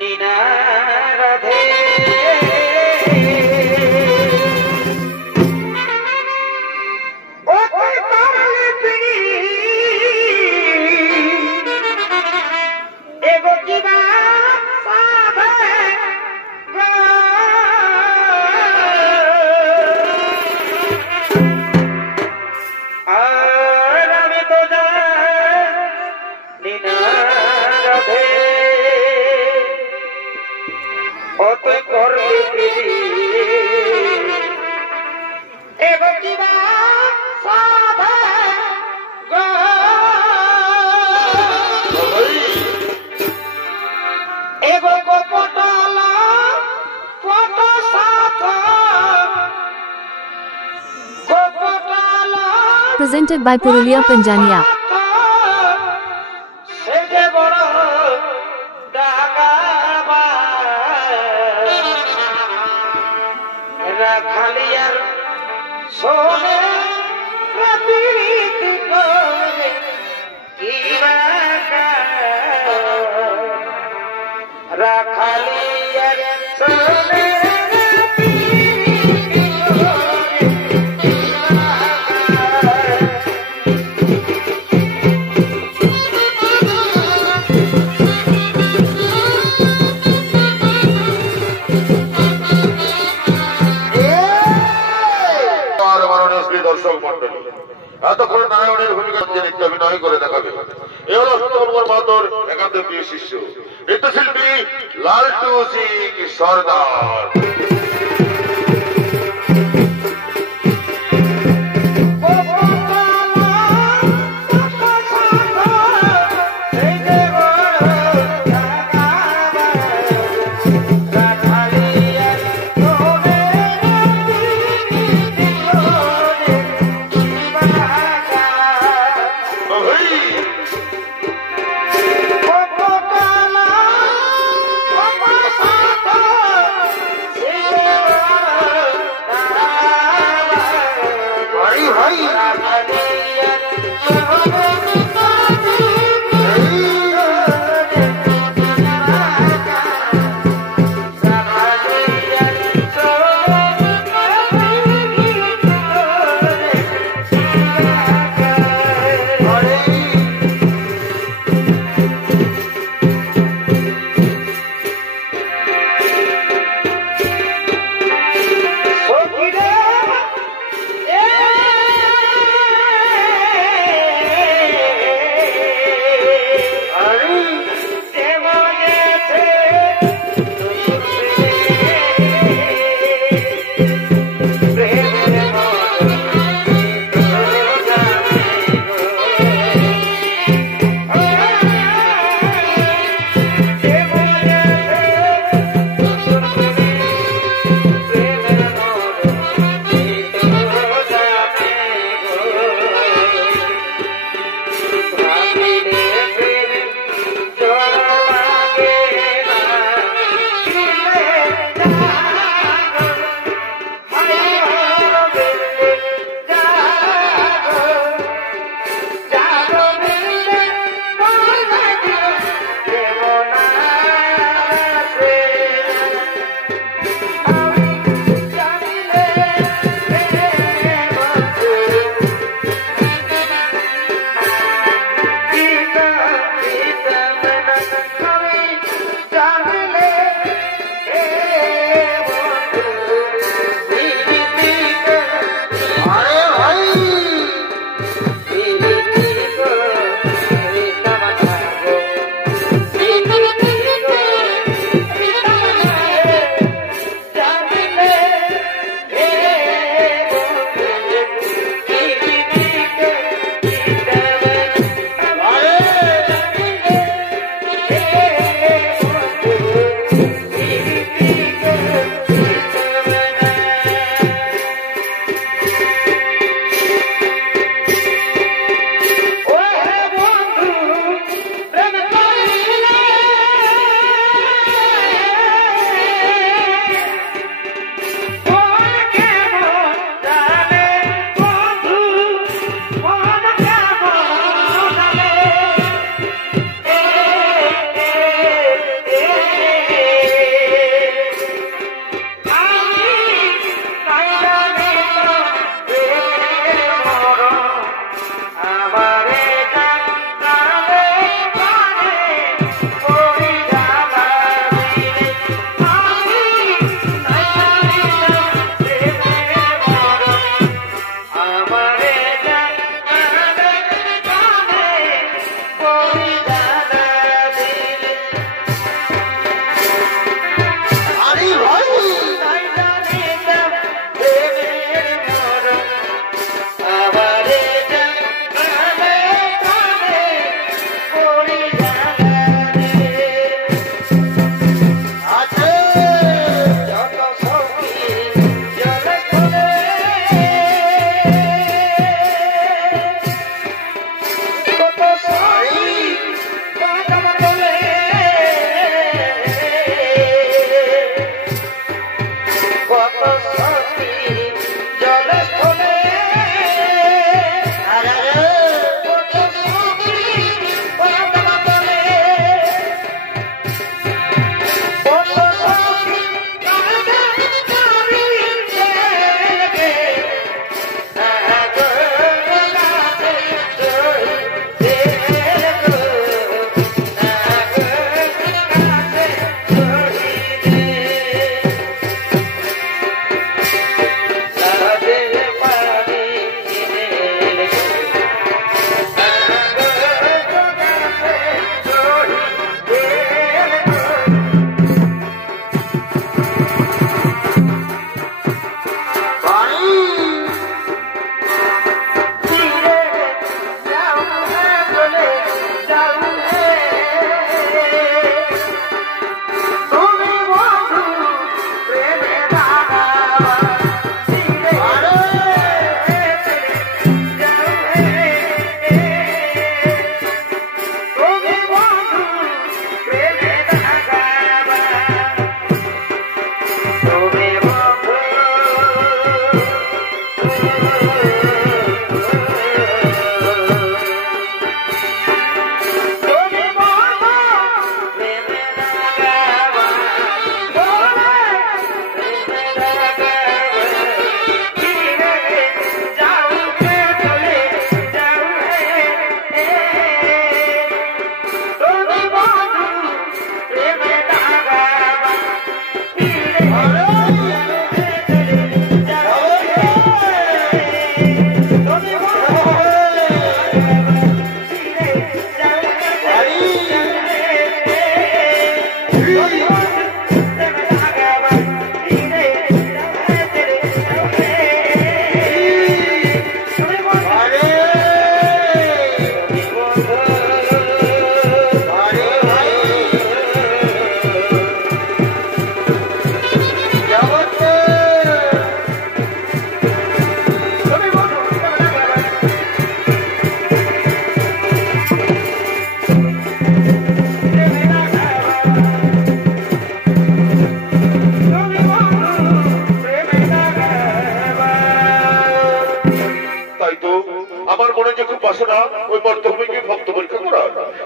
Neena Radhe Presented by Purulia Panjania. এতক্ষণ নারায়ণের ভূমিকা নৃত্য অভিনয় করে দেখাবে। এ হলো সত্যবর্মর মাতর একান্ত প্রিয় শিষ্য নৃত্যশিল্পী লালটু সিং সর্দার।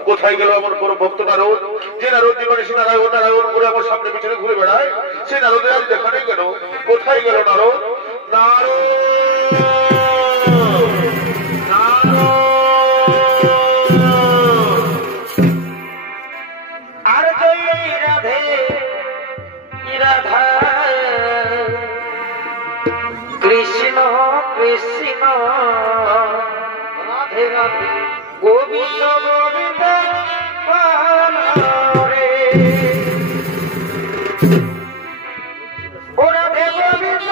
কোথায় গেল আমার বড় ভক্ত নারদ? যে নারদ জীবনে সে নারায়ণ নারায়ণ করে আমার সামনে পিছনে ঘুরে বেড়ায়, সে নারদের আজ দেখা নেই কেন? কোথায় গেল নারদ? আর জয় রাধে রাধা কৃষ্ণ কৃষ্ণ রাধে রাধে গোবিন্দ গোবিন্দ রে ও রাধে গোবিন্দ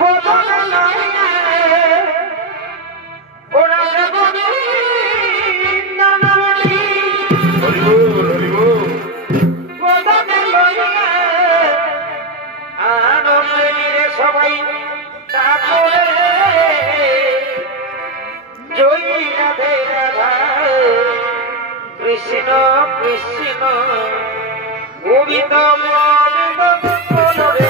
বদন নাই ও রাধে গোবিন্দ হরিবল হরিবল। সবাই তারপরে জয় রাধে রাধা কৃষ্ণ কৃষ্ণ গোবিন্দ গোবিন্দ রে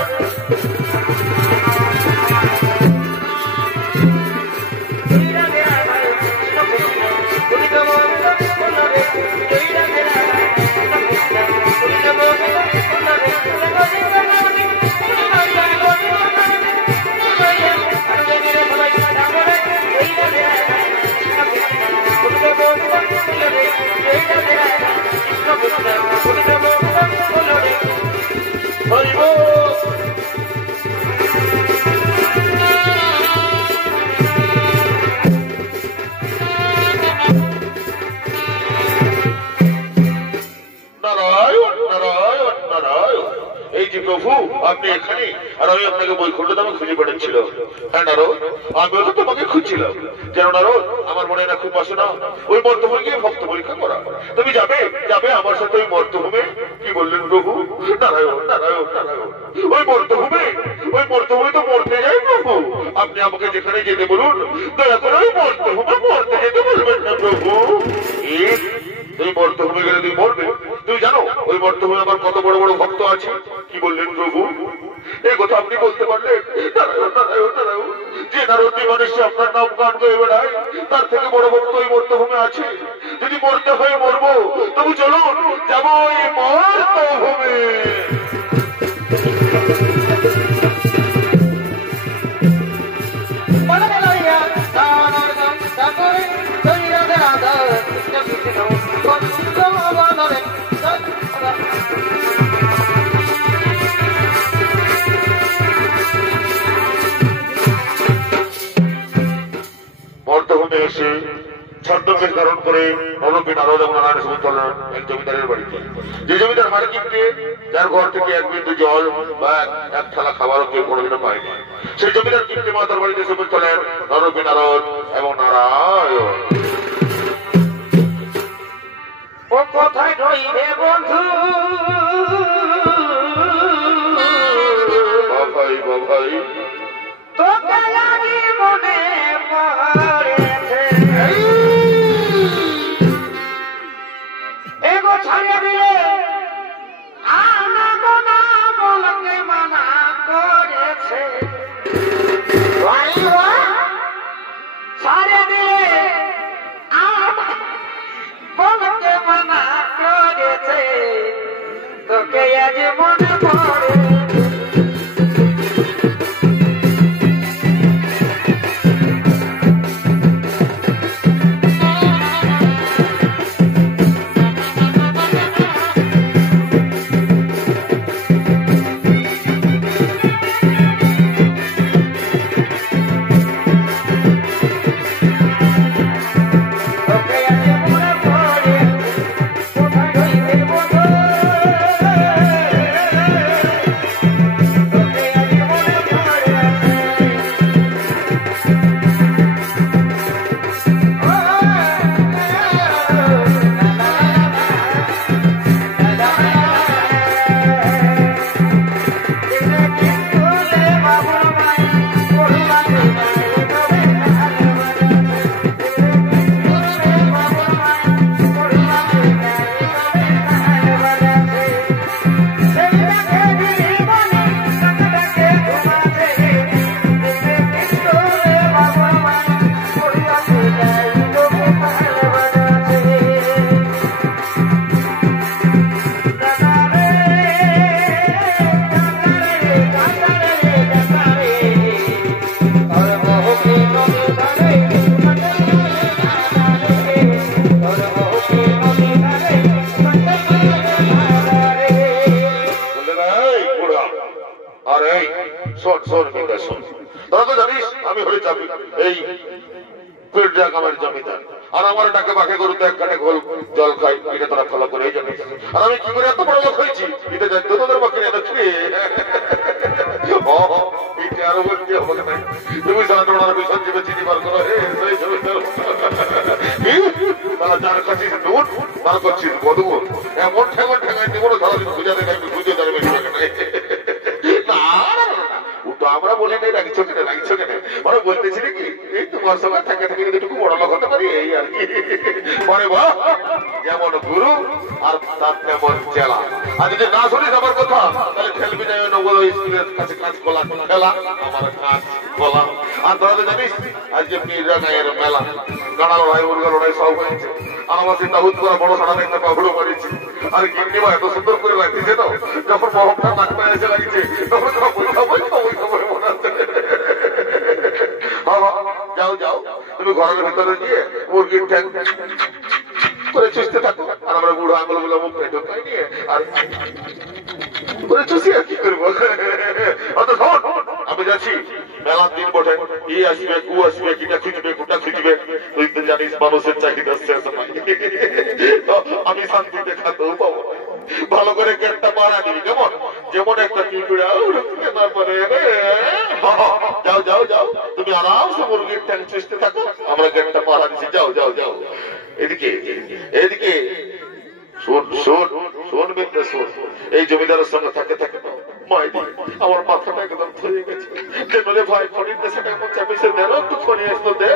প্রভু আপনি এখানে, আর আমি আপনাকে বৈকুণ্ঠ ধামে খুঁজে বেড়াচ্ছিলাম। হ্যাঁ নারদ, আমিও তো তোমাকে খুঁজছিলাম। যেন নারদ, আমার মনে না খুব বাসনা ওই মর্তভূমি গিয়ে ভক্ত পরীক্ষা করা। তুমি যাবে যাবে আমার সাথে ওই মর্তভূমে? কি বললেন প্রভু? নারায়ণ নারায়ণ নারায়ণ। ওই মর্তভূমি তো মরতে যায় প্রভু। আপনি আমাকে যেখানে যেতে বলুন, দয়া করে ওই মর্তভূমে মরতে যেতে বলবেন না প্রভু। এই মর্তভূমি গেলে তুমি মরবে। তুমি জানো ওই মর্তভূমি আমার কত বড় বড় ভক্ত আছে? কি বললেন প্রভু? এই কথা আপনি বলতে পারলেন? নারায়ণ নারায়ণ নারায়ণ। যে নারদী মানুষে আপনার নাম গান করে বেড়ায়, তার থেকে বড় ভক্ত ওই মর্তভূমি আছে। যদি মরতে হয় মরবো, তবু চলুন যাবো ওই মর্তভূমি। মর্তভূমে এসে ছদ্মবেশ ধারণ করে নরপী নারদ এবং নারায়ণ সমুদ্রের এক জমিদারের বাড়িতে, যে জমিদার হাড়ি কিনতে, যার ঘর থেকে এক বিন্দু জল বা এক থালা খাবারও কেউ কোনোদিনও পায়নি, সেই জমিদার কিনতে মাতার বাড়িতে সবুজ তোলেন নরপী নারদ এবং নারায়ণ। ও কোথায় রইলে বন্ধু বাবাই বাবাই, তোকে লাগি মনে পড়েছে, এগো ছাড়িয়ে দিলে আনা গোনা বলকে মানা করেছে, ছাড়িয়ে দিলে এই পেটরা কামের জমিদার, আর আমার ডাকে বাঁকে গরু তো একখানে গোল জল খাই, এটা তারা ফলো করেই জানে। আর আমি কি করে এত বড় লোক হয়েছি এটা জানতো তোদের বাকি এনেছি। আরো বলতে হবে না, তুমি সাধারণ ভীষণ জীবে চিনি বার করো। তারা যার কাছে নোট তারা করছিস বধু, এমন ঠেঙ্গন ঠেঙ্গাই দিব না সারাদিন খুঁজে দেবে, আমি খুঁজে দেবে না। আমরা বলি নাই রাখছো কেন, রাখছো কেন, ওরা বলতেছি নাকি এই তোমার সঙ্গে থাকে থাকে এটুকু বড় লোক হতে পারি, এই আর কি। পরে বাহ, যেমন গুরু আর তার তেমন চেলা। আর যদি না শুনিস আমার কথা তাহলে ঠেলবি না নবদ স্কুলের কাছে কাজ কলা খেলা, আমার কাজ কলা। আর তাহলে জানিস আজকে পীররা গায়ের মেলা, গাড়া লড়াই মুরগা লড়াই সব হয়েছে। আর আমার চিন্তা হুত করা বড় সারা একটা পাহুড়ো মারিছি। আর গিন্নিমা এত সুন্দর করে লাগতেছে তো, যখন মহকটা নাকটা এসে লাগছে তখন যাও যাও তুমি ঘরের ভিতরে গিয়ে মুরগির ঠ্যাং করে চুষতে থাকো, আর আমরা বুড়ো আঙুল গুলো মুখ পেয়ে ঢোকাই নিয়ে আর করে চুষি আর কি করবো। আমি যাচ্ছি মেলার দিন বটে, ই আসবে কু আসবে, কিটা খুঁজবে কুটা খুঁজবে, তুই তো জানিস মানুষের চাহিদা শেষ নাই। আমি শান্তিতে খাতেও পাবো না, ভালো করে গেটটা পাড়া দিবি কেমন, যেমন একটা পিঁপড়া না পারে। যাও যাও যাও তুমি আরামসে মুরগির ট্যাং চুষতে থাকো, আমরা গেটটা পাড়া দিচ্ছি। যাও যাও যাও এদিকে এদিকে। শোন শোন শোন বেঁধে শোন, এই জমিদারের সঙ্গে থাকে থাকে আমার মাথাটা একদম ধরে গেছে। যে ভাই ফোনের নেশাটা এমন চাপিয়েছে, দেন একটু ফোনে আসতো দে,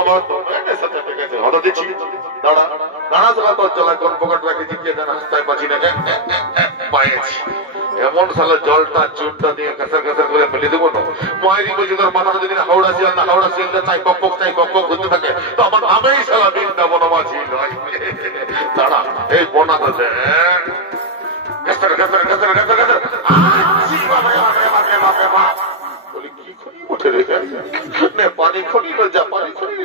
আমার তো নেশা চাপে গেছে। হঠাৎ দিচ্ছি দাঁড়া দাঁড়া চলা তোর চলা কোন পকেট রাখি জিজ্ঞেস দেন হাসতায় পাচ্ছি না পায়েছি। এমন সালা জলটা চুনটা দিয়ে কাঁচার কাঁচার করে ফেলে দেবো না। মায়েরই বলছি তোর মাথাটা যদি না হাওড়া শিয়াল না হাওড়া শিয়ালটা চাই পক ঘুরতে থাকে, তো আমার নামেই সালা বৃন্দাবন মাঝি নয়। দাঁড়া এই বনাটা দেখ উঠে রেখে পানি খনি যা পানি খনি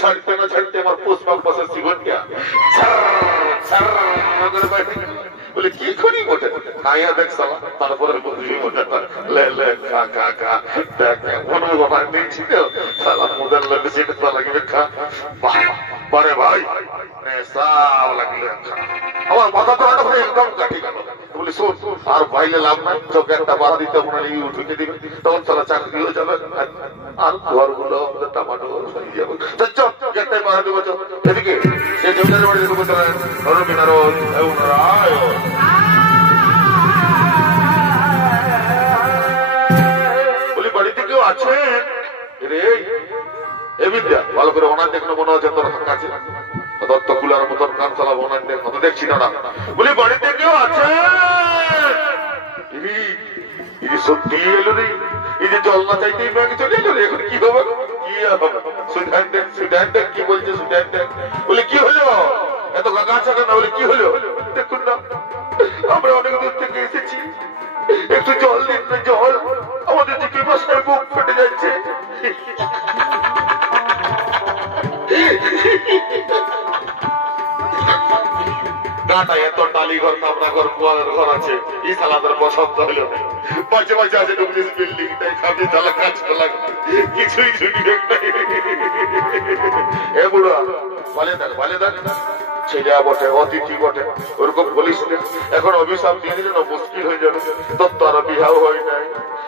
ছাড়তে না ছাড়তে আমার পোষপাক পাশে জীবন গিয়া বলে কি খনি ওঠে খাইয়া দেখ সালা, তারপরে মোদের লাগছে লাগবে খা পারে ভাই লাগলে আমার মাথা তো একদম কাটি গেল। বলি শোন আর ভাইলে লাভ নাই, চোখে একটা বাড়া দিতে মনে হয় ঢুকে দিবে, তখন তারা চাকরি হয়ে যাবে আর ঘরগুলো আমাদের টামাটো হয়ে যাবে। একটাই বাড়া দেবো এদিকে সে জমিদারের বাড়ি দেবো বলি বাড়িতে কেউ আছে রে? এ বিদ্যা ভালো করে ওনার দেখলে মনে হচ্ছে তোর কাছে দত্তকুলার মতন কান চালাবো না, দেখছি না। বলি বাড়িতে কেউ আছে? সত্যি এলো রে, এই যে জল না চাইতেই ব্যাগে চলে এলো রে, এখন কি হবে? কি হবে সুডান কি বলছে সুডান? বলে কি হলো এত গাছ আছে না? বলে কি হলো? দেখুন না আমরা অনেক দূর থেকে এসেছি, একটু জল দিন না, জল আমাদের যে পিপাসায় বুক ফেটে যাচ্ছে। এত টালি ঘর কামরা ঘর কুয়ারের ঘর আছে, এই সালাদের পছন্দ হইল না। বাজে বাজে আছে ডুবলিস বিল্ডিং তাই খাবি তালা কাজ করলাম, কিছুই ছুটি দেখ নাই। এ বুড়া ভালে দেখ ছেলে বটে অতিথি বটে, ওরকম বলিস না। এখন অভিশাপ দিয়ে দিলে না মুশকিল হয়ে যাবে, তোর তো আরো বিহাও হয় নাই।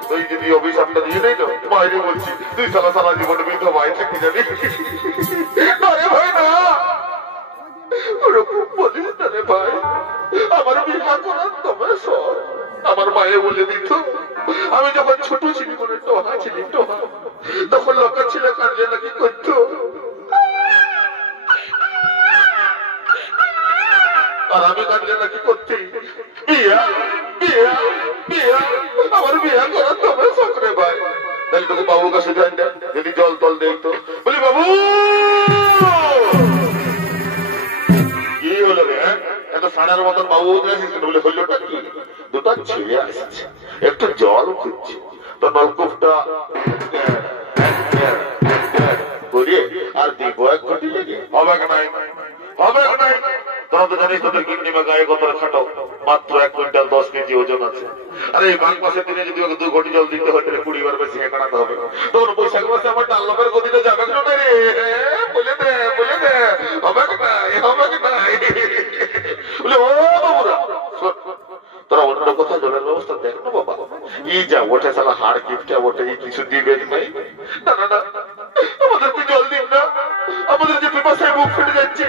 তুই যদি অভিশাপটা দিয়ে দেয় না, বাইরে বলছি তুই সারা জীবন বিধবা ভাই থেকে যাবি। ভাই না ওরকম বলিস না রে ভাই, আমার বিবাহ করার তোমার সর আমার মায়ে বলে দিত। আমি যখন ছোট ছিলি বলে টোহা ছিলি টোহা, তখন লোকের ছেলে কাঁদলে নাকি করতো, আর আমি কাঁদলে নাকি করতে বিয়া বিয়া বিয়া। আমার বিয়া করার তোমার শখ রে ভাই। তাহলে তোকে বাবুর কাছে যান, যদি জল তল দেখতো বলি বাবু কি হলো রে, এত সাড়ার মতন বাবু বলে হইলোটা কি? দুটা ছেলে আসছে একটু জল খুঁজছে, তো নলকূপটা করিয়ে আর দিব এক ঘটি লেগে হবে নাই হবে নাই তোরা তো জানিস তোদের কিডনিমা গায়ে কতটা খাটো, মাত্র 1 কুইন্টাল 10 কেজি ওজন আছে। আরে এই মাঘ মাসের দিনে যদি ওকে 2 ঘটি জল দিতে হয় তাহলে 20 বার বেশি কাটাতে হবে। তোর বৈশাখ মাসে আমার ডাল লোকের গদিতে যাবে না রে, বলে দে হবে কি না, হবে কি না বলে ও বাবুরা তোরা অন্য কোথাও জলের ব্যবস্থা দেখ না বাবা। এই যা ওঠে সালা হাড় কিপটা ওঠে, এই কিছু দিবেন নাই। না না না আমাদেরকে জল দিন না, আমাদের যে পিপাসায় মুখ ফেটে যাচ্ছে,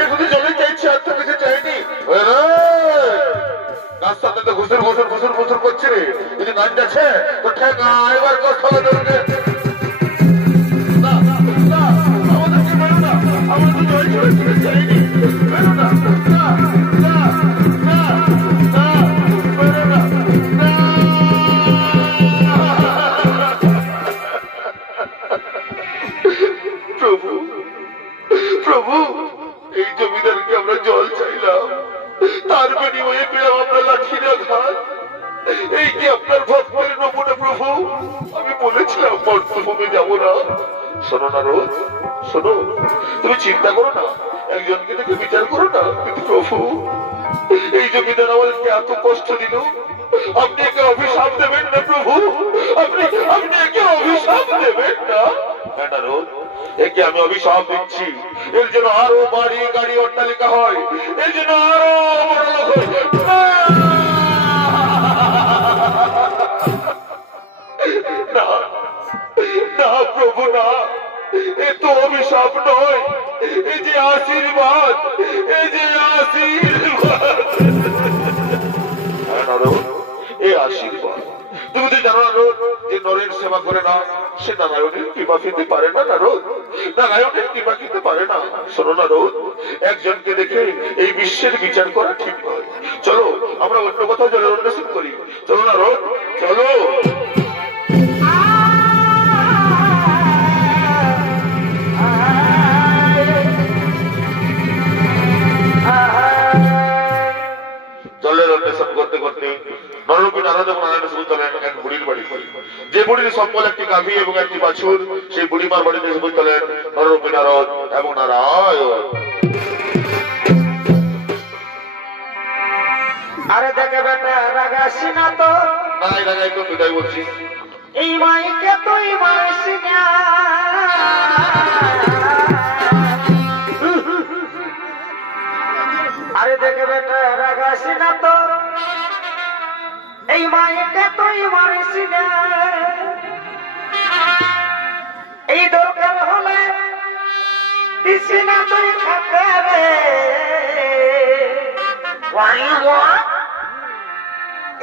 এগুলো জলে চাইছে আর তো কিছু চাইনি। রাস্তাতে তো ঘুষুর ঘুষুর ঘুষুর ঘুষুর করছে রে, যদি গান যাচ্ছে তো ঠেকা এবার কথা হবে না না আমাদেরকে বেরো না, আমরা তো জল ছেড়ে চাইনি, বেরো না না না না না বেরো না না। প্রভু প্রভু এই জমিদারকে আমরা জল চাইলাম, তার বিনিময়ে পেলাম আমরা লাঠির আঘাত। এই কি আপনার ভক্তের নমুনা প্রভু? আমি বলেছিলাম মর্তভূমে যাব না। শোনো না রোজ, শোনো, তুমি চিন্তা করো না, একজনকে দেখে বিচার করো না। কিন্তু প্রভু এই জমিদার আমাদেরকে এত কষ্ট দিল, আপনি একে অভিশাপ দেবেন না প্রভু, আপনি একে অভিশাপ দেবেন না। হ্যাঁ না রোজ, একে আমি অভিশাপ দিচ্ছি, এর জন্য আরো বাড়ি গাড়ি অট্টালিকা হয়, এর জন্য আরো বড় লোক হয়। না না প্রভু না, এ তো অভিশাপ নয়, এই যে আশীর্বাদ, এই যে আশীর্বাদ। এই আশীর্বাদ তুমি তো জানো না যে নরের সেবা করে না সে নারায়ণের কৃপা পেতে পারে না। না রোদ, নারায়ণের কৃপা পেতে পারে না। শোনো না রোদ, একজনকে দেখে এই বিশ্বের বিচার করা ঠিক নয়। চলো আমরা অন্য কোথাও জলের অন্বেষণ করি। চলো না রোদ, চলো। জলের অন্বেষণ করতে করতে নররূপী নারদ এবং নারায়ণ এসে পৌঁছলেন এক বুড়ির বাড়িতে। যে বুড়ির সম্বল একটি গাভী এবং একটি বাছুর, সেই বুড়িমার বাড়িতে এসে পৌঁছলেন নররূপী নারদ এবং নারায়ণ। আরে দেখে বেটা রাগাসি না তো, নাই রাগাই তো বিদায় বলছি। এই মাইকে তুই মারসি না, আরে দেখে বেটা রাগাসি না তো, এই মাইকে তুই মারসি না। এই দরকার হলে দিসি না তুই খাতে রে,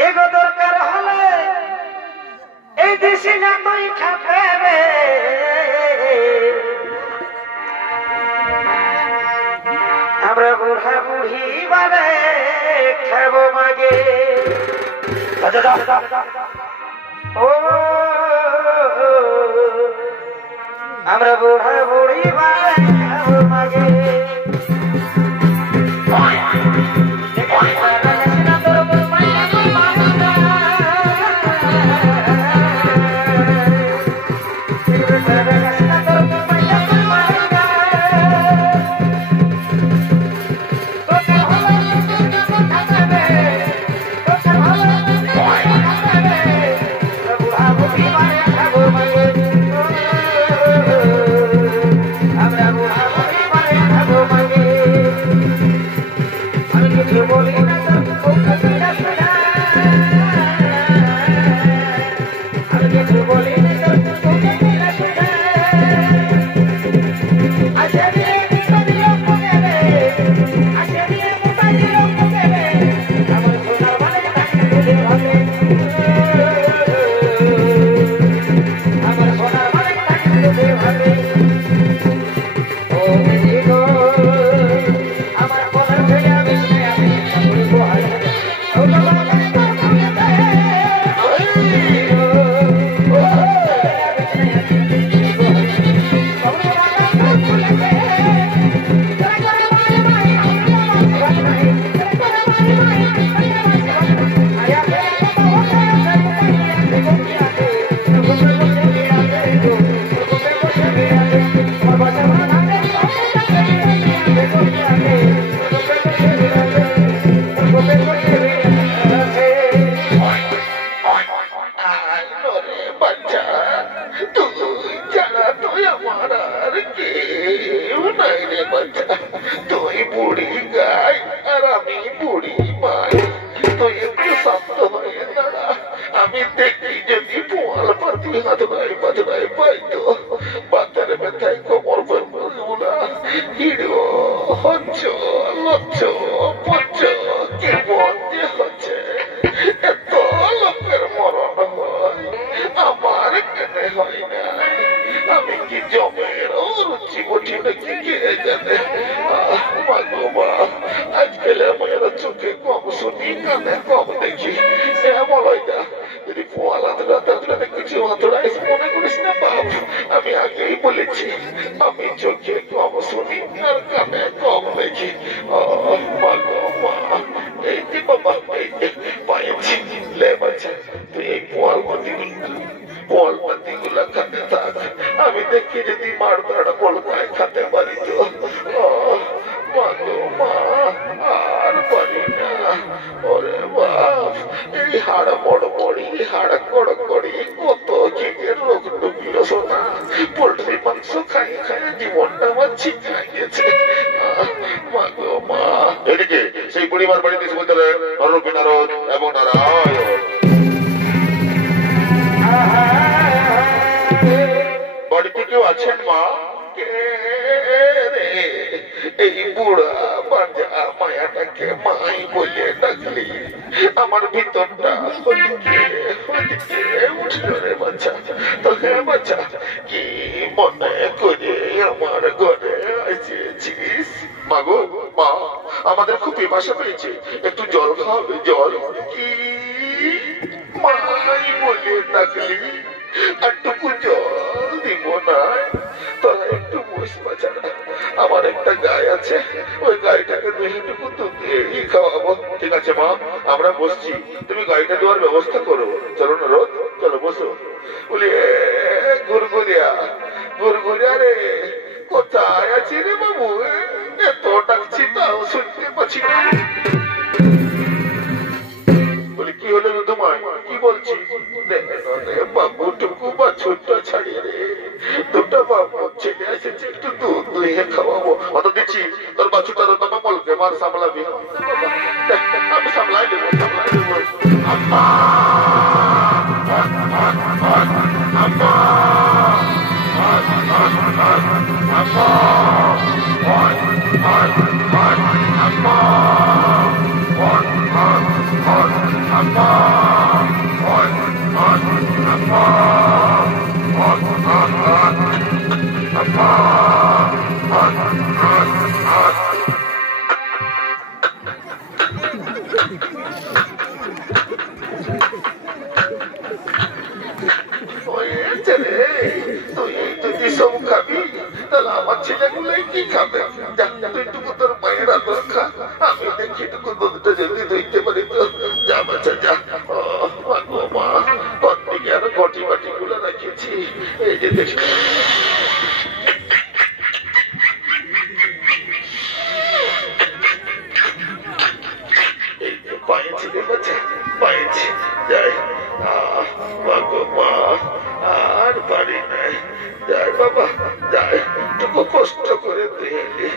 এগো দরকার হলে এই দিসি না তুই খাতে রে। আমরা বুড়া বুড়ি বারে খাবো মাগে, ও আমরা বুড়া বুড়ি বারে খাবো মাগে। আমরা বুড়া বুড়ি বারে হচ্ছে লচ্ছে পচ্ছে কি বন্দি হচ্ছে এত লোকের মরণ হয় আমার কেনে হয় না আমি কি জমের রুচি বটি নাকি কে জানে মা আজকাল আমার চোখে কম শুনি কানে কম দেখি এমন হয় না যদি পোয়ালা কিছু মাত্রায় মনে করিস না বাপ আমি আগেই বলেছি আমি চোখে কম শুনি আর কানে কম দেখি মা এই যে বাবা এই যে পায়েছি লে বাচ্চা তুই এই পোয়ালপাতি গুলা খাতে থাক আমি দেখি যদি মার দাঁড়া বলকায় খাতে পারি তো মা আর পারি না ওরে বাপ এই হাড় বড় বড়ি হাড় কড় কড়ি কত খিদের রোগ ডুবিল সোনা পোল্ট্রি মাংস খাই খাই জীবনটা আমার ছিটাই গেছে মা এদিকে সেই পরিবার বাড়িতে এসে বলতে নররূপী নারদ এবং নারায়ণ বাড়িতে কেউ আছেন মা এই বুড়া বাজা মায়াটাকে মাই বলে ডাকলি আমার ভিতরটা উঠল রে বাচ্চা তো হ্যাঁ বাচ্চা কি মনে করে আমার ঘরে আসিয়েছিস মাগো মা আমাদের খুব পিপাসা পেয়েছে একটু জল খাওয়াবে জল কি মাই বলে ডাকলি একটুকু জল দিব না তোরা একটু বস বাচ্চারা আমার একটা গায়ে আছে ওই গাড়িটাকে দুইটুকু দুধ দিয়ে খাওয়াবো ঠিক আছে মা আমরা বসছি তুমি গাড়িটা দেওয়ার ব্যবস্থা করো চলো না রোদ চলো বসো বলি গুরগুরিয়া রে কোথায় আছি রে বাবু এত ডাকছি তাও শুনতে পাচ্ছি না বলি কি হলো তোমার কি বলছি বাবুটুকু বা ছোট্ট ছাড়িয়ে রে দুটো বাবু ছেলে এসেছে একটু দুধ দুইয়ে খাওয়াবো অত দিচ্ছি তোর বাচ্চুটা তো তোমার বলকে মার সামলাবি আমি সামলাই দেবো আম্মা আম্মা ছেলেগুলোই কি খাবে তুইটুকু তোর মায়ের আদর খা আমি দেখি টুকু দুধটা যদি ধুইতে পারি তো যা বাচ্চা যা মা তোর দিকে আরো ঘটি বাটি গুলো রাখিয়েছি এই যে দেখি পাইছি রে বাচ্চা পাইছি যাই মা আর পারি নাই যাই বাবা যাই টুকু কষ্ট করে দিলি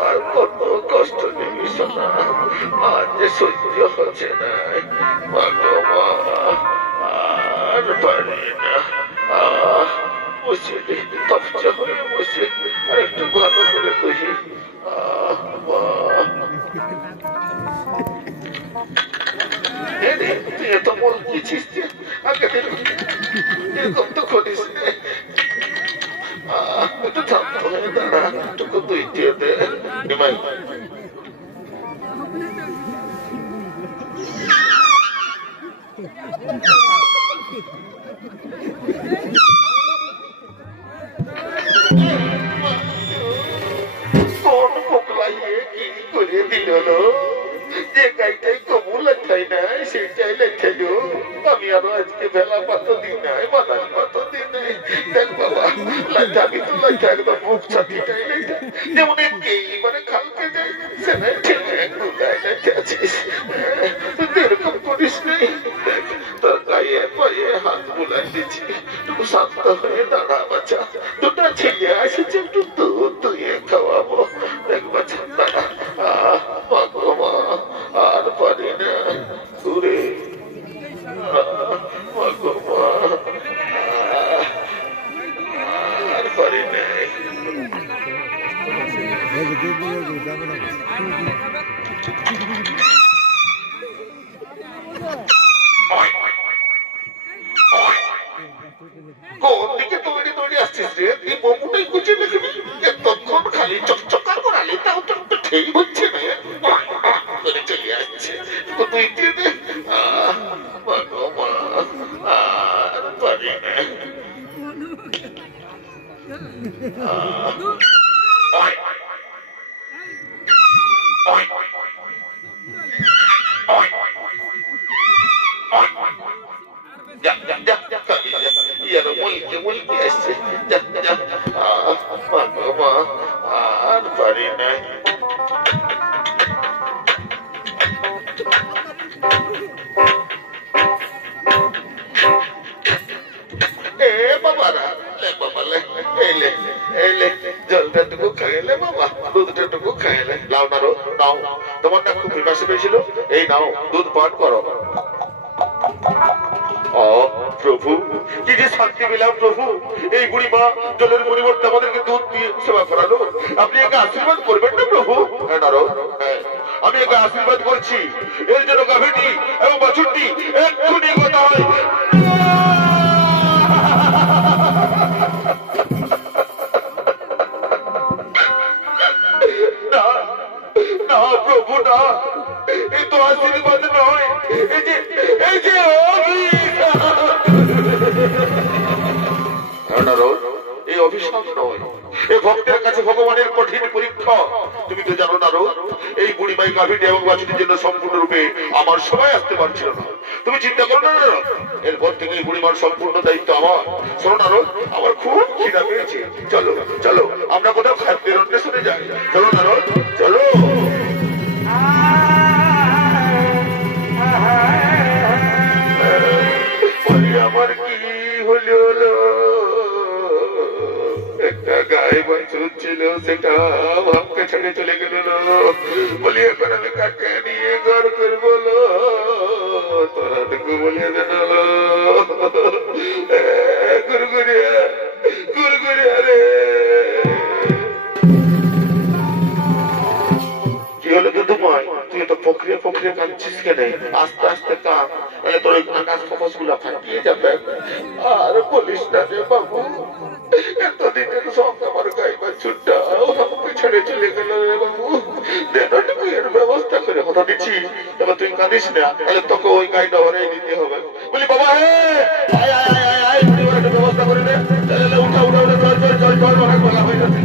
আর কত কষ্ট নিবি শোনা আর যে সহ্য হচ্ছে না মাগো মা আর পারি না বসে তপচ হয়ে বসে আর একটু ভালো করে বসি তুই এত মন দিয়েছিস আগে এরকম তো করিস একটু থামতে হয়ে দাঁড়া একটু দুই দিয়ে দে নিমাই কোন পোকলাইয়ে কি করে দিল যে গাইটাই কবুল লেখাই নাই সেইটাই লেখাইল আমি আরো আজকে বেলা পাতা দিই নাই বাদানি পাতা দিই নাই দেখ বাবা লেখা আমি তো লেখা একদম মুখ ছাতিটাই লেখা যেমন একেবারে খালকে যাই সেটাই ঠিক গুলায় লেখা আছিস তুই এরকম করিস নেই দেখ তোর গায়ে পায়ে হাত বুলাই দিচ্ছি একটু শান্ত হয়ে দাঁড়া বাচ্চা দুটা ছেলে এসেছে একটু দুধ দুইয়ে খাওয়াবো দেখ বাচ্চা দাঁড়া মা আর পারি না ঘুরে আর পারি না কোন দিকে তৈরি তৈরি আসছিস রে? তুই বপুটাই গুছিয়ে দেখবি, এতক্ষণ খালি চকচকা করালি, তাও তো একটু ঠিক হচ্ছে না। করে চলে আসছে তুই দিয়ে দে। আর পারি না। আর পারি না। জলটাটুকু খাইলে বাবা, দুধটাটুকু খাইলে। নাও না রো, নাও। তোমার না খুব পিপাসা পেয়েছিল, এই নাও দুধ পান করো। প্রভু, কি যে শান্তি পেলাম প্রভু। এই বুড়ি মা জলের পরিবর্তে আমাদেরকে দুধ দিয়ে সেবা করালো। আপনি একে আশীর্বাদ করবেন না প্রভু? হ্যাঁ নারো, আমি একে আশীর্বাদ করছি। এর জন্য গাভীটি এবং বাছুরটি এক্ষুনি কথা হয়। না প্রভু না, এই তো আশীর্বাদ নয়, এই যে এই অভিশাপ নয়, এই ভক্তের কাছে ভগবানের কঠিন পরীক্ষা। তুমি তো জানো না রো, এই বুড়িমাই গাভীটি এবং বাছুরির জন্য সম্পূর্ণরূপে আমার সময় আসতে পারছিল না। তুমি চিন্তা করো না, এরপর থেকে এই বুড়িমার সম্পূর্ণ দায়িত্ব আমার। শোনো না রো, আমার খুব খিদা পেয়েছে। চলো চলো, আমরা কোথাও খাদ্যের অন্বেষণে যাই। চলো না রো, চলো। আমার কি হলো? একটা গায়ে বাছুর ছিল, সেটা আমাকে ছেড়ে চলে গেল। বলি এখন আমি কাকে নিয়ে ঘর করবো? তোরা দেখো বলিয়ে দেন গুরগুরিয়া, গুরগুরিয়া রে। কি হলো দুধুময়, তুই তো প্রক্রিয়া প্রক্রিয়া কাঁদছিস কেন? আস্তে আস্তে কাঁদ, তোর ওই আকাশ কপাস গুলা ফাটিয়ে যাবে। আর বলিস না রে বাবু, এতদিনের সব আমার গাই বাছুরটা আমাকে ছেড়ে চলে গেল রে বাবু। এর ব্যবস্থা করে কথা দিচ্ছি, এবার তুই কাঁদিস না, তাহলে তোকে ওই গাইটা হরেই দিতে হবে। বলি বাবা একটা ব্যবস্থা করে দে। উঠা উঠা উঠা, চল চল চল চল, অনেক বলা হয়ে যাচ্ছে।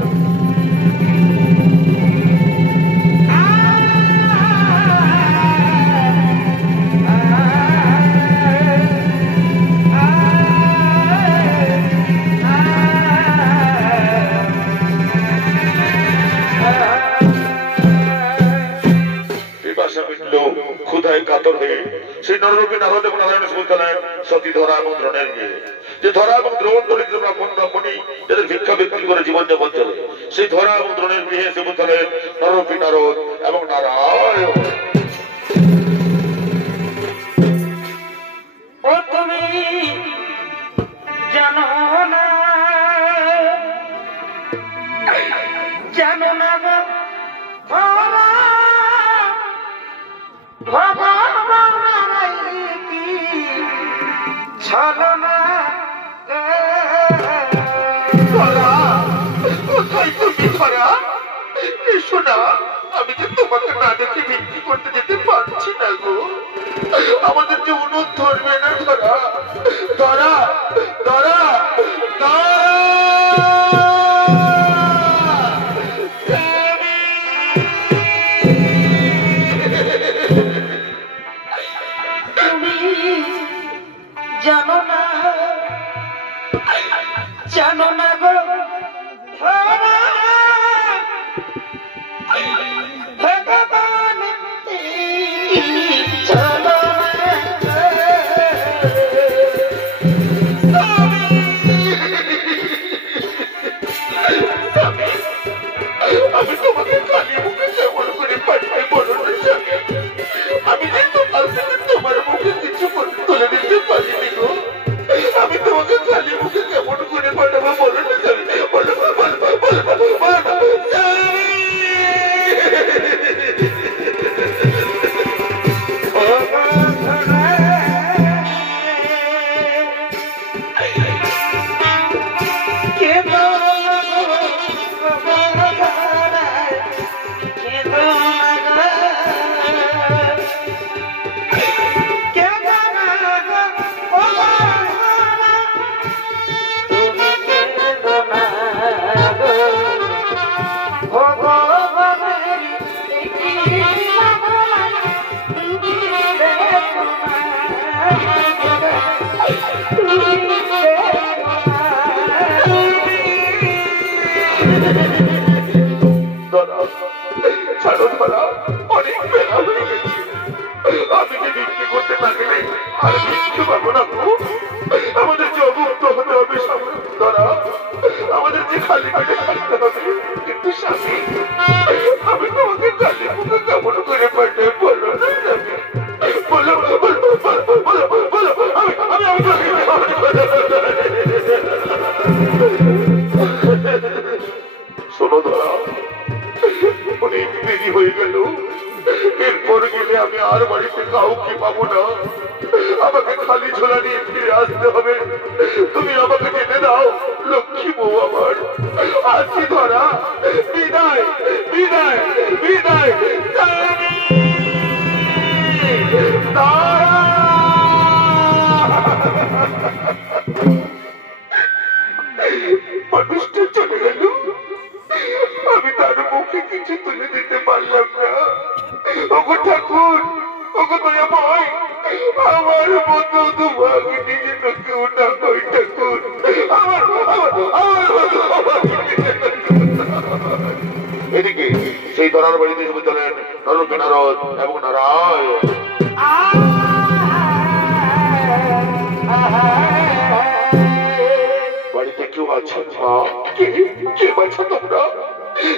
ক্ষুধায় কাতর হয়ে সেই নররূপী নারদ এবং নারায়ণ শুনলেন সতী ধরা এবং দ্রোণের বিয়ে। যে ধরা এবং দ্রোণ দরিদ্র ব্রাহ্মণ ব্রাহ্মণী যাদের ভিক্ষা বিক্রি করে জীবনযাপন চলে, সেই ধরা এবং দ্রোণের বিয়ে এসে বুঝলেন নররূপী নারদ এবং নারায়ণ। তুমি জানো না, জানো না গো ছলনা কোথায় তুমি ধরা? শোনা, আমি যে তোমাকে না দেখে বিক্রি করতে যেতে পারছি না গো। আমাদের যে অনুরোধ ধরবে না ধরা, ধরা ধরা ধরা। জানো না, জানো না গো ভগবান, জানো না ধরা ছাড়ো ধরা, অনেক বেলা হয়ে গেছে। আমি যে বিক্রি করতে থাকলে আর বিক্রি পাবো না গো। আমাদের যে অভুক্ত হতে হবে ধরা, আমাদের যে খালি পেটে থাকতে হবে। কিন্তু স্বামী, আমি তোমাকে কালি মুখে কেমন করে পাঠাই বলো না স্বামী, বলো বলো বলো বলো বলো, আমি শোনো ধরা, অনেক দেরি হয়ে গেল। এরপর গেলে আমি আর বাড়িতে কাউকে পাবো না। আমাকে খালি ঝোলা নিয়ে ফিরে আসতে হবে। তুমি আমাকে যেতে দাও লক্ষ্মী বউ আমার। আসি ধরা, বিদায় বিদায় বিদায়। মানুষটা চলে গেল, আমি তার মুখে কিছু তুলে দিতে পারলাম না। ওগো ঠাকুর, ওগো দয়াময়, আমার মতো তোমাকে নিজে তো কেউ না কই ঠাকুর। এদিকে সেই ধরার বাড়িতে চলেন নরক নারদ এবং নারায়ণ। বাড়িতে কেউ আছে? মা, কে বাছা তোমরা?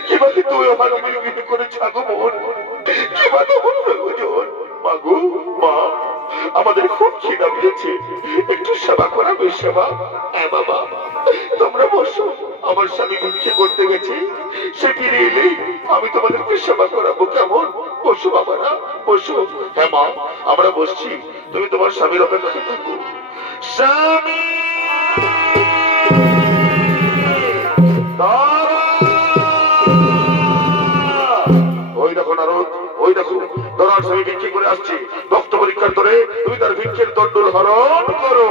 কিভাবে তুই আমার বিরোধিতা করেছ আগমন? কিবা তোমার প্রয়োজন? মাগো মা, আমাদের খুব খিদা পেয়েছে, একটু সেবা করাবে? সেবা? হ্যাঁ বাবা, তোমরা বসো। আমার স্বামী ভিক্ষে করতে গেছে, সে ফিরে এলে আমি তোমাদেরকে সেবা করাবো। কেমন? বসো বাবারা, বসো। হ্যাঁ মা, আমরা বসছি, তুমি তোমার স্বামীর অপেক্ষায় থাকো। স্বামী ওই দেখো নারদ, ওই দেখো ধরার স্বামী ভিক্ষে করে আসছে। রক্ত পরীক্ষার ধরে তুমি তার ভিক্ষের দণ্ড হরণ করো।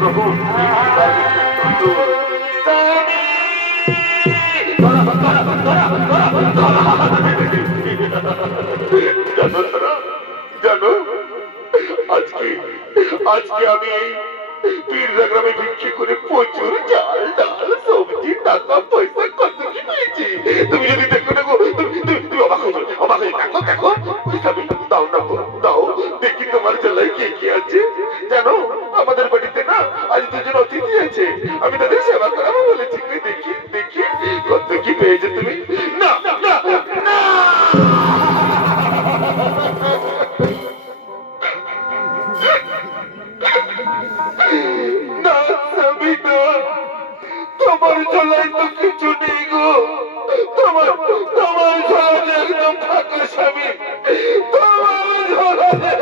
প্রভু জানো, আজকে আমি এই পীররা গ্রামে বিক্রি করে প্রচুর চাল ডাল সবজি টাকা পয়সা কত কি পেয়েছি। তুমি যদি দেখো না গো, তুমি অবাক হয়ে যাবে, অবাক হয়ে দেখো দেখো। দাও না গো, দাও দেখি তোমার জেলায় কে কে আছে। জানো, আমাদের বাড়িতে না আজ দুজন অতিথি আছে, আমি তাদের সেবা করাবো বলেছি। দেখি দেখি কত কি পেয়েছে তুমি। না না না, তোমার ঝোলায় তো কিছু নেই গো। তোমার ঝোলাতে একদম ফাঁকা স্বামী, তোমার ঝোলাতে।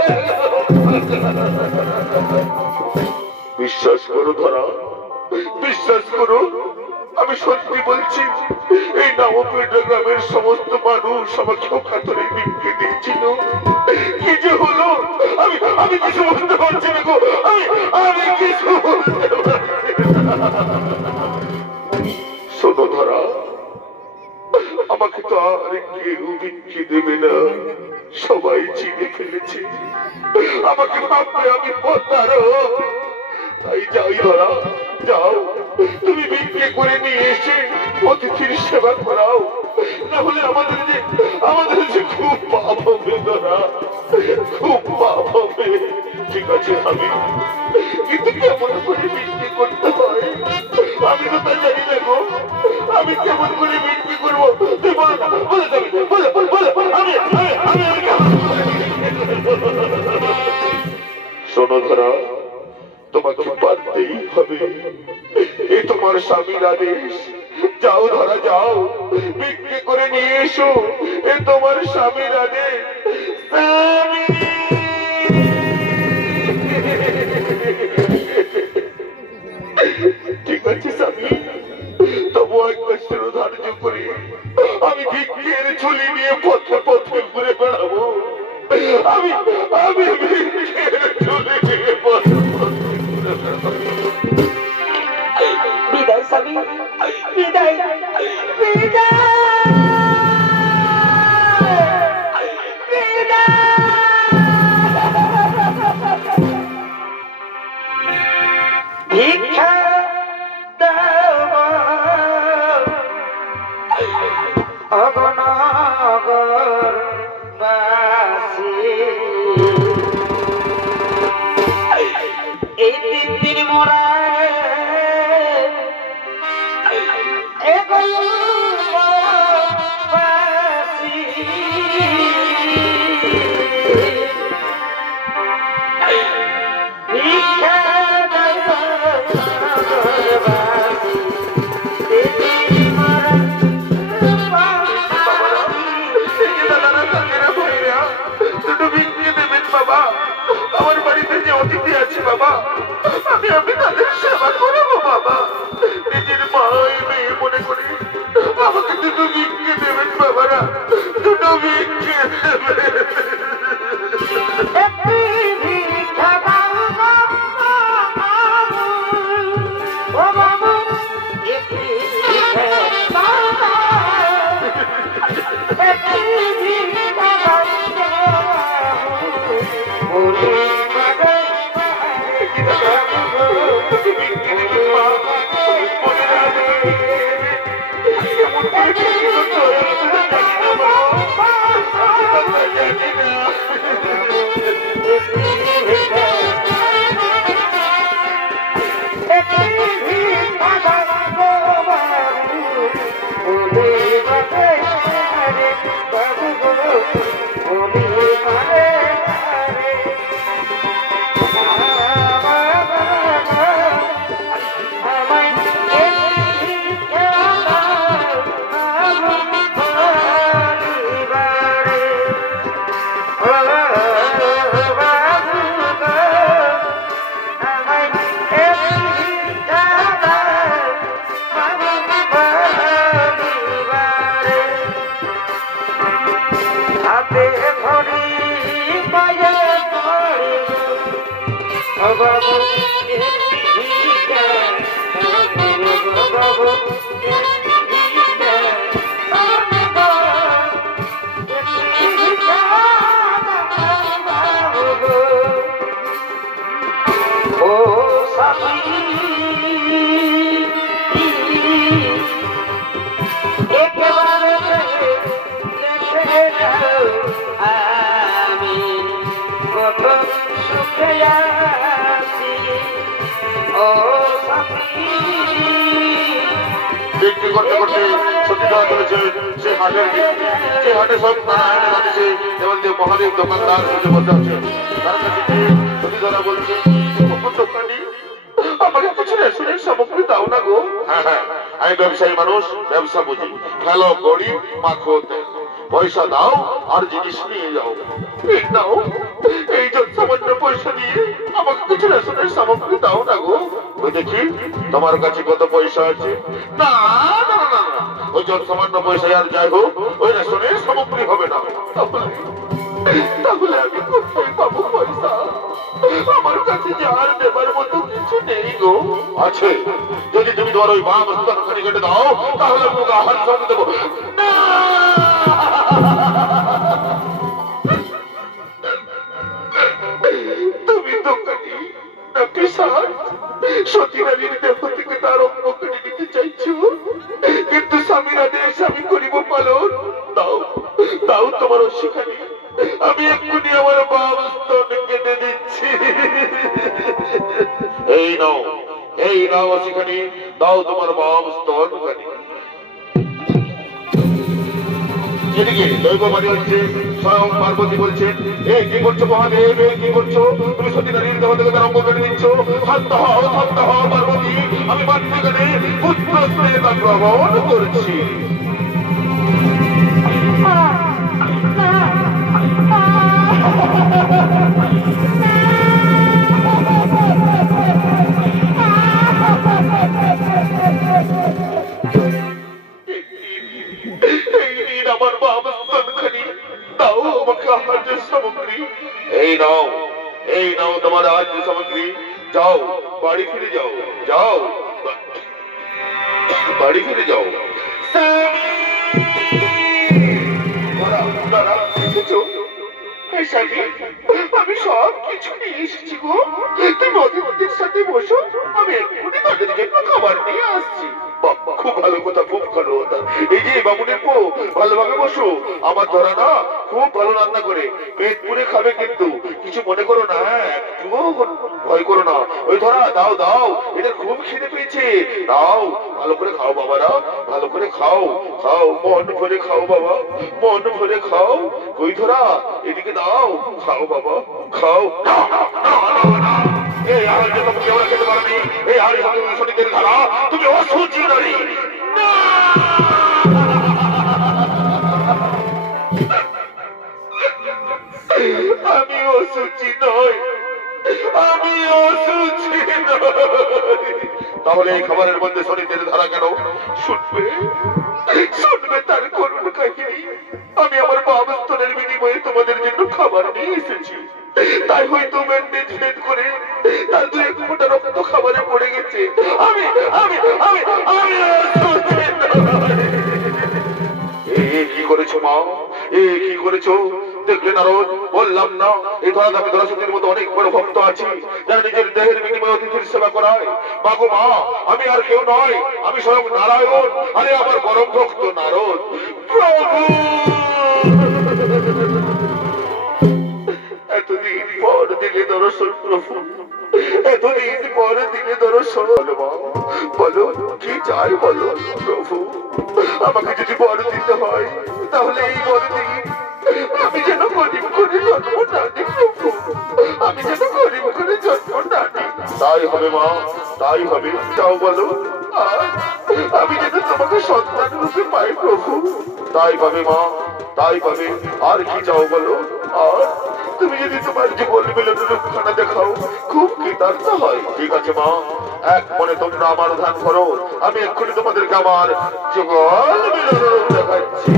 বিশ্বাস করো ধরা, বিশ্বাস করো, আমি সত্যি বলছি। এই নবপীড়া গ্রামের সমস্ত মানুষ আমাকে ওখানে বিক্রি দিয়েছিল। কি যে হলো আমি কিছু বলতে পারছি না গো, আমি কিছু বলতে পারছি না। শোনো ধরা, আমাকে তো আর কেউ বিক্রি দেবে না, সবাই চিনে ফেলেছে। আমাকে ভাববে আমি প্রতারক। তাই যাই ধরা, যাও তুমি বিক্রি করে নিয়ে এসে অতিথির সেবা করাও, নাহলে আমাদের যে খুব পাপ হবে ধরা, খুব পাপ হবে। ঠিক আছে আমি, কিন্তু কেমন করে বিক্রি করতে হয় আমি তো তা জানি না গো। আমি কেমন করে বিক্রি করবো তুই বলে যাবে, বলে শোনো ধরা, তোমাকে পারতেই হবে, এ তোমার স্বামীর আদেশ। যাও ধরা, যাও বিক্রি করে নিয়ে এসো, এ তোমার স্বামীর আদেশ। ঠিক আছে স্বামী, তবু এক কষ্টের ধার্য করি, আমি ভিক্ষের ঝুলি নিয়ে পথে পথে ঘুরে বেড়াবো। আমি ভিক্ষের ঝুলি নিয়ে পথে পথে ঘুরে বেড়াবো। বিদায় স্বামী, বিদায় বিদায়। যেদিন মোরা আমার বাড়িতে যে অতিথি আছে বাবা, আমি তাদের সেবা করবো বাবা। নিজের মাই মেয়ে মনে করি আমাকে দুটো ভিক্ষে দেবেন বাবারা, দুটো ভিক্ষে দেবেন। বিক্রি করতে করতে সত্যি ধরা চলেছে সে হাটে সব নারায়ণের মানুষে এবং যে মহাদেব দোকানদার খুঁজে বসে আছে, তার কাছে সত্যি ধরা বলছে দোকানি আমাকে কিছু রেশনের সামগ্রী দাও না গো। হ্যাঁ, আমি ব্যবসায়ী মানুষ, ব্যবসা বুঝি, খেলো গরিব মাখো তেল, পয়সা দাও আর জিনিস নিয়ে যাও। এই নাও, এই যে সামান্য পয়সা নিয়ে আমাকে কিছু রেশনের সামগ্রী দাও না গো। ওই দেখি তোমার কাছে কত পয়সা আছে। না না না না, ওই যত সামান্য পয়সা আর যাই হোক ওই রেশনের সামগ্রী হবে না। তাহলে আমি কোথায় পাবো পয়সা? আমার কাছে যে আর দেবার মতো কিছু নেই গো। আছে, যদি তুমি তোমার ওই বাম দোকানখানি কেটে দাও তাহলে আমি ওকে আহার সঙ্গে দেবো। তুমি দোকানি নাকি সার সতীরানীর দেহ থেকে তার অঙ্গ কেটে নিতে চাইছো, কিন্তু স্বামীর আদেশ স্বামী করিব পালন। দাও দাও তোমার অস্বীকারী, আমি এক্ষুনি আমার বাম স্তন কেটে দিচ্ছি। এই নাও, এই নাও অস্বীকারী, দাও তোমার বাম স্তন খানি। এদিকে দৈববাণী হচ্ছে, স্বয়ং পার্বতী বলছেন, এ কি করছো মহাদেব, এ কি করছো? তুমি সতীনারীর দেহ থেকে তার অঙ্গ কেটে দিচ্ছ। শান্ত হও, শান্ত হও পার্বতী, আমি মাতৃগণে পুত্র স্নেহ গ্রহণ করছি। আমার বাবা স্তনখানি দাও আমাকে আহার্যের সামগ্রী। এই নাও, এই নাও তোমার আহার্যের সামগ্রী। যাও বাড়ি ফিরে যাও, যাও বাড়ি ফিরে যাও। আমি সব কিছু নিয়ে এসেছি গো, তুমি অতিথিদের সাথে বসো, আমি এক্ষুনি তাদের জন্য খাবার নিয়ে আসছি। বাবা খুব ভালো কথা, খুব ভালো কথা। এই যে বামুনের পো, ভালোভাবে বসো। আমার ধরা না খুব ভালো রান্না করে, পেট পুরে খাবে, কিন্তু কিছু মনে করো না, একটুও ভয় করো না। ওই ধরা দাও দাও, এটা খুব খিদে পেয়েছে, দাও ভালো করে খাও বাবারা, ভালো করে খাও, খাও মন ভরে খাও বাবা, মন ভরে খাও। ওই ধরা এদিকে দাও, খাও বাবা খাও। এই আর যে তোমাকে ওরা খেতে পারেনি, এই আর সঠিকের ধারা, তুমি অসুচি নারী। আমি অসুচি নই, আমি অসুচি নই। তাহলে এই খাবারের মধ্যে শরীরের ধারা কেন? শুনবে শুনবে তার করুণ কাহিনী। আমি আমার বাবস্তনের বিনিময়ে তোমাদের জন্য খাবার নিয়ে এসেছি, তাই হয়তো ব্যান্ডেজ ভেদ করে তার 2 ফোঁটা রক্ত খাবারে পড়ে গেছে। আমি আমি আমি আমি অসুচি নই। কি করেছো মা, কি করেছো? দেখলে নারদ, বললাম না এই ধরা দামি ধরাশক্তির মতো অনেক বড় ভক্ত আছে যারা নিজের দেহের বিনিময়ে অতিথির সেবা করায়। মাগো মা, আমি আর কেউ নয়, আমি স্বয়ং নারায়ণ। আরে আমার পরম ভক্ত নারদ। প্রভু, এতদিন পর দিলে দর্শন প্রভু, এতদিন পর দিলে দর্শন। বলো কি চাই বলো প্রভু। আমাকে যদি বর দিতে হয় তাহলে এই বর দিই, আমি যেন গরিব করে জন্ম না নিই প্রভু, আমি যেন গরিব করে জন্ম না নিই। তাই হবে মা, তাই হবে। যাও বলো, আমি যেন তোমাকে সন্তান রূপে পাই প্রভু। তাই পাবে মা, তাই পাবে। আর কি চাও বলো? আর তুমি যদি তোমার জীবন মিলনের রূপখানা দেখাও, খুব কৃতার্থ হয়। ঠিক আছে মা, এক মনে তোমরা আমার ধ্যান করো, আমি এক্ষুনি তোমাদেরকে আমার জীবন মিলনের রূপ দেখাচ্ছি।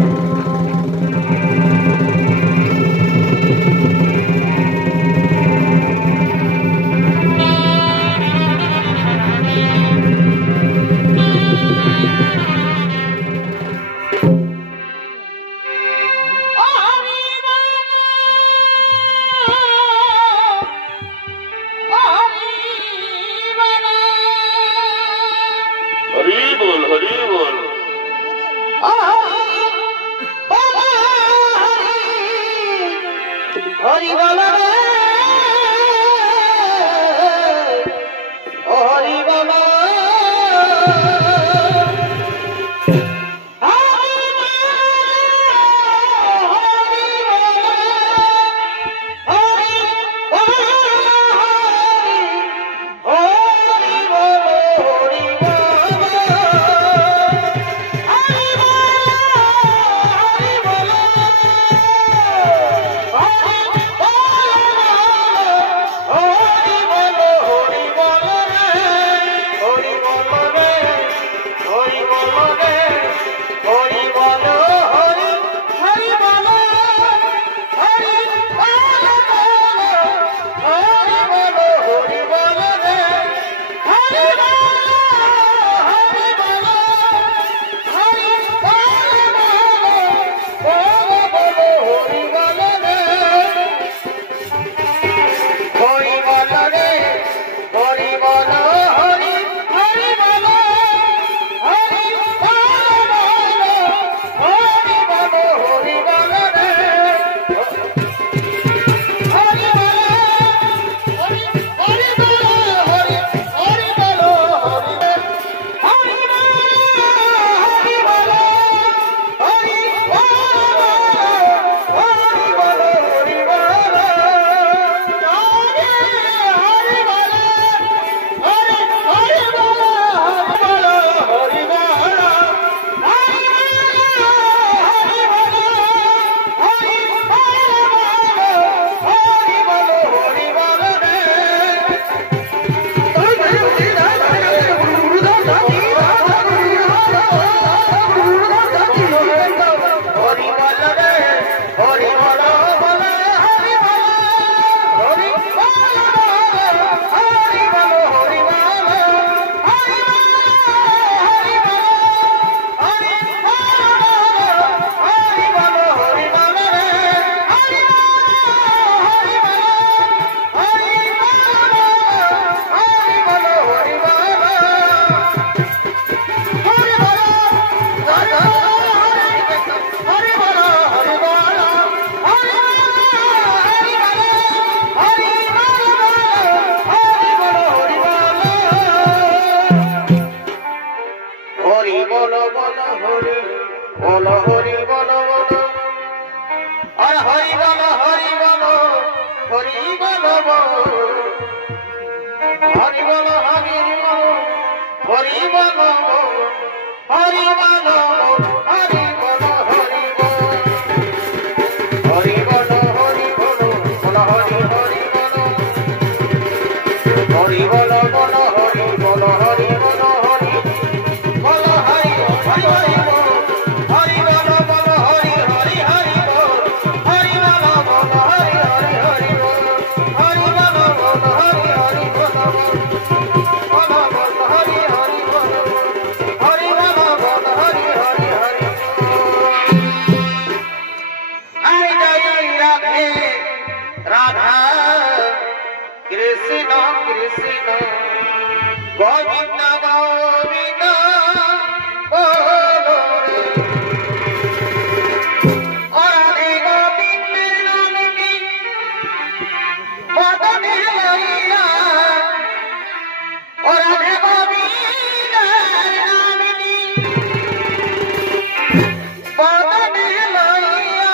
হরি বল হরি বল। Oh বল হরি বল হরি বল হরি বল হরি বল বল হরি হরি বল হরি বল বল হরি বল হরি বল হরি বল হরি হরি হরি হরি বল বল হরি হরি হরি বল হরি বল বল হরি হরি হরি বল হরি বল বল হরি হরি বল বল বল হরি হরি বল হরি বল বল হরি হরি হরি হরি জয় রাধে রাধা কৃষ্ণ কৃষ্ণ গোবিন্দ গোবিন্দ বলো রে ও রাধে গোবিন্দের নামটি বদনে লইয়া ও রাধে গোবিন্দের নামটি বদনে লইয়া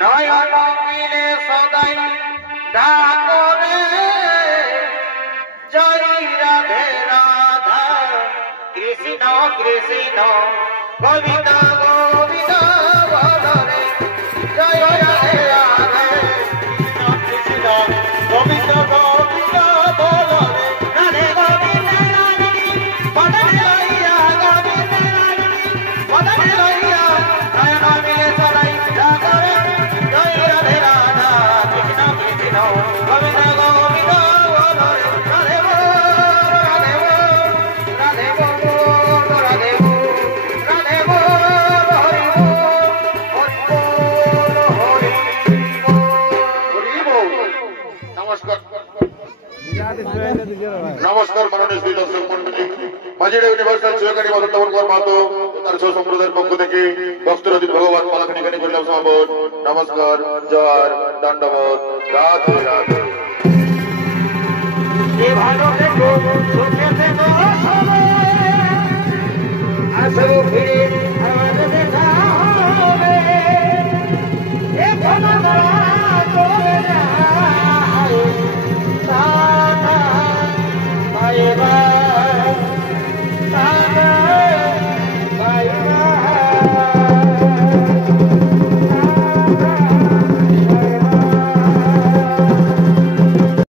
নয়ন মিলে সদাই ডাকরে জয় রাধে রাধা কৃষ্ণ কৃষ্ণ গোবিন্দ গোবিন্দ বলো রে জয় রাধে রাধে কৃষ্ণ গোবিন্দ গোবিন্দ বলো রে রাধে গোবিন্দ রাধে বদনে লইয়া গোবিন্দ রাধে বদনে লইয়া নয়ন মিলে সদাই ডাকরে জয় রাধে রাধা কৃষ্ণ কৃষ্ণ গোবিন্দ গোবিন্দ বলো রে রাধে বল রাধে বল রাধে বল রাধে বল হরি বল নমস্কার নমস্কার মাননীয় শ্রী দর্শক মন্ডলী মাঝিরা ইউনিভার্সাল সহকারী বসন্তবন মাহাতো তার সহ সম্প্রদায়ের পক্ষ থেকে ভক্তরজিৎ ভগবান পালাখানি খানি করলাম সমাবত নমস্কার জয় দণ্ডবোধ রাধে রাধে ভালো থেকো সুখে থেকো আসবো ফিরে